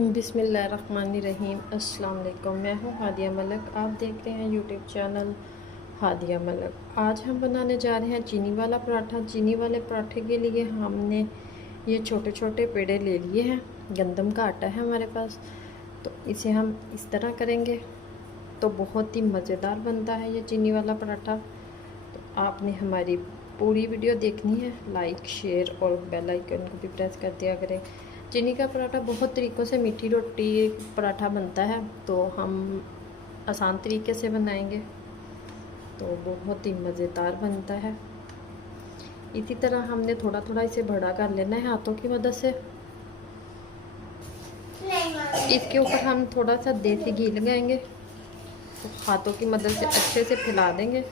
बिस्मिल्लाहिर्रहमानिर्रहीम। अस्सलाम वालेकुम। मैं हूँ हादिया मलिक, आप देख रहे हैं यूट्यूब चैनल हादिया मलिक। आज हम बनाने जा रहे हैं चीनी वाला पराठा। चीनी वाले पराठे के लिए हमने ये छोटे छोटे पेड़े ले लिए हैं। गंदम का आटा है हमारे पास, तो इसे हम इस तरह करेंगे तो बहुत ही मज़ेदार बनता है ये चीनी वाला पराठा। तो आपने हमारी पूरी वीडियो देखनी है, लाइक शेयर और बेल आइकन को भी प्रेस कर दिया करें। चीनी का पराठा बहुत तरीक़ों से मीठी रोटी पराठा बनता है, तो हम आसान तरीके से बनाएंगे तो बहुत ही मज़ेदार बनता है। इसी तरह हमने थोड़ा थोड़ा इसे बड़ा कर लेना है हाथों की मदद से। इसके ऊपर हम थोड़ा सा देसी घी लगाएंगे, तो हाथों की मदद से अच्छे से फैला देंगे।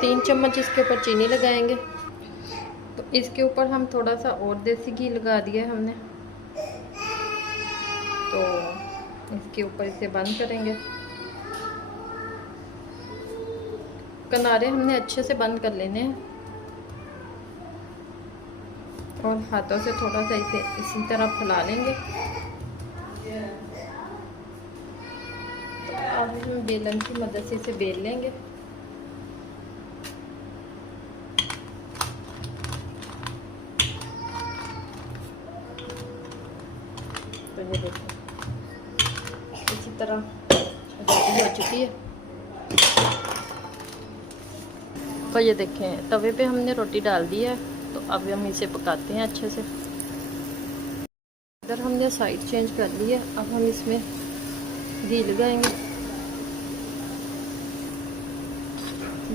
3 चम्मच इसके ऊपर चीनी लगाएंगे। तो इसके ऊपर हम थोड़ा सा और देसी घी लगा दिया हमने, तो इसके ऊपर इसे बंद करेंगे। किनारे हमने अच्छे से बंद कर लेने हैं और हाथों से थोड़ा सा इसे इसी तरह फैला लेंगे। तो अब हम बेलन की मदद से इसे बेल लेंगे। तो ये देखो इसी तरह रेडी हो चुकी है। तो ये देखें तवे पे हमने रोटी डाल दी है, तो अब हम इसे पकाते हैं अच्छे से। इधर हमने साइड चेंज कर ली है, अब हम इसमें घी लगाएंगे।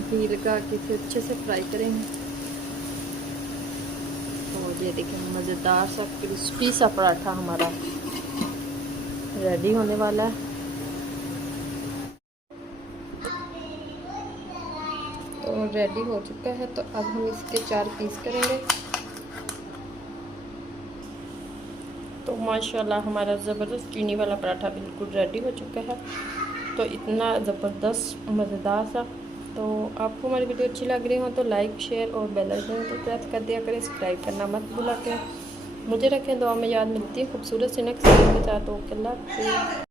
घी लगा के इसे अच्छे से फ्राई करेंगे। तो ये देखें मज़ेदार सा क्रिस्पी सा पराठा हमारा रेडी होने वाला है। तो रेडी हो चुका है, तो अब हम इसके 4 पीस करेंगे। तो माशाल्लाह हमारा ज़बरदस्त चीनी वाला पराठा बिल्कुल रेडी हो चुका है। तो इतना ज़बरदस्त मज़ेदार सा। तो आपको हमारी वीडियो अच्छी लग रही हो तो लाइक शेयर और बेल आइकन को प्रेस कर दिया करें। सब्सक्राइब करना मत भूला करें। मुझे रखें दुआ में याद। मिलती है खूबसूरत सी नेक्स्ट वीडियो के साथ। ओके, अल्लाह हाफ़िज़।